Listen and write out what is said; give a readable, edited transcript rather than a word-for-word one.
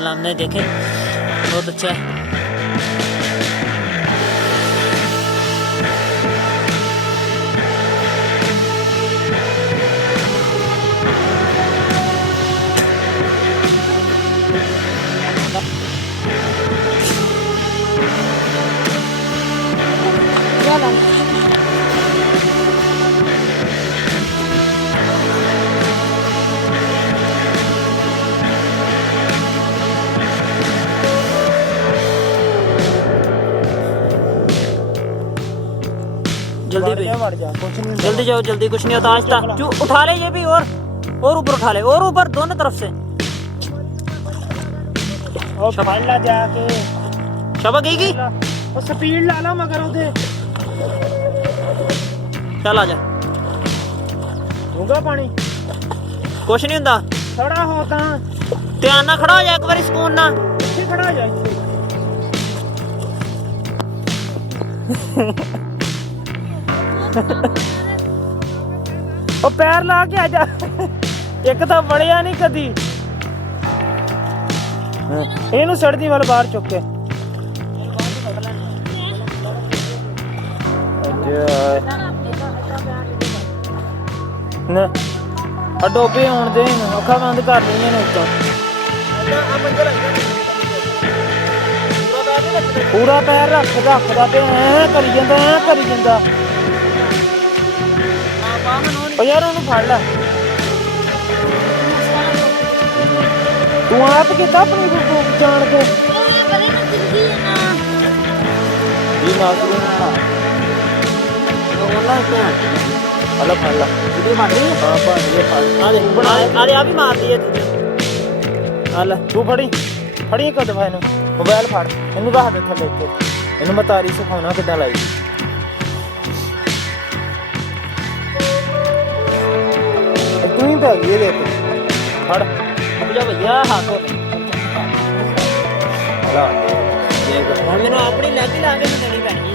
चलाने देखें, बहुत अच्छा है। जल्दी भी जल्दी जाओ, जल्दी कुछ नहीं होता। आहिस्ता उठा ले, ये भी और ऊपर उठा ले, और ऊपर दोनों तरफ से। जाके शबक गई और स्पीड ला ला मगर उधे चल आ जा। होगा पानी कुछ नहीं होता, खड़ा होता ध्यान ना खड़ा हो जा, एक बार सुकून ना खड़ा हो जाए। ਉਹ ਪੈਰ ਲਾ ਕੇ ਆ ਜਾ, ਇੱਕ ਤਾਂ ਵੜਿਆ ਨਹੀਂ ਕਦੀ। ਇਹਨੂੰ ਸੜਦੀ ਵੱਲ ਬਾਹਰ ਚੁੱਕ ਕੇ ਨਾ ਡੋਬੇ ਹੋਣ ਦੇ, ਅੱਖਾਂ ਬੰਦ ਕਰ ਲਈਆਂ ਨੇ ਉੱਤੋਂ। ਪੂਰਾ ਪੈਰ ਰੱਖਦਾ ਪਿਆ, ਐ ਕਰੀ ਜਾਂਦਾ, ਐ ਕਰੀ ਜਾਂਦਾ। ਉਹ ਯਾਰ ਉਹਨੂੰ ਫੜ ਲੈ, ਤੂੰ ਆਪ ਕੀਤਾ ਆਪਣੀ ਜਾਣ ਕੇ ਜੀ ਮਾਸੂਮ ਨਾ ਉਹਨਾਂ ਕਿਹਾ ਹਲਾ ਫੜ ਲੈ ਇਹਦੀ ਮਾਰੀ। ਹਾਂ ਭਾਂਡੀ ਇਹ ਫੜ ਆ ਦੇ, ਬਣਾ ਆ ਵੀ ਮਾਰਦੀ ਐ ਆ ਲੈ। ਤੂੰ ਫੜੀ ਇੱਕ ਦਫਾ ਇਹਨੂੰ, ਮੋਬਾਈਲ ਫੜ, ਇਹਨੂੰ ਬਾਹਰ ਦੇ ਥੱਲੇ ਉੱਤੇ। ਇਹਨੂੰ ਮੈਂ ਤਾਰੀ ਸਿਖਾਉਣਾ ਕਿੱਦਾਂ ਲਾਈ। ਤੂੰ ਹੀ ਪੈ ਗਈ ਇਹਦੇ ਉੱਤੇ, ਫੜ जा भैया हाथों में। ਲਾ ਹੁਣ ਮੈਨੂੰ ਆਪਣੀ ਲੱਗ ਲਾ ਕੇ ਦੇਣੀ ਪੈਣੀ।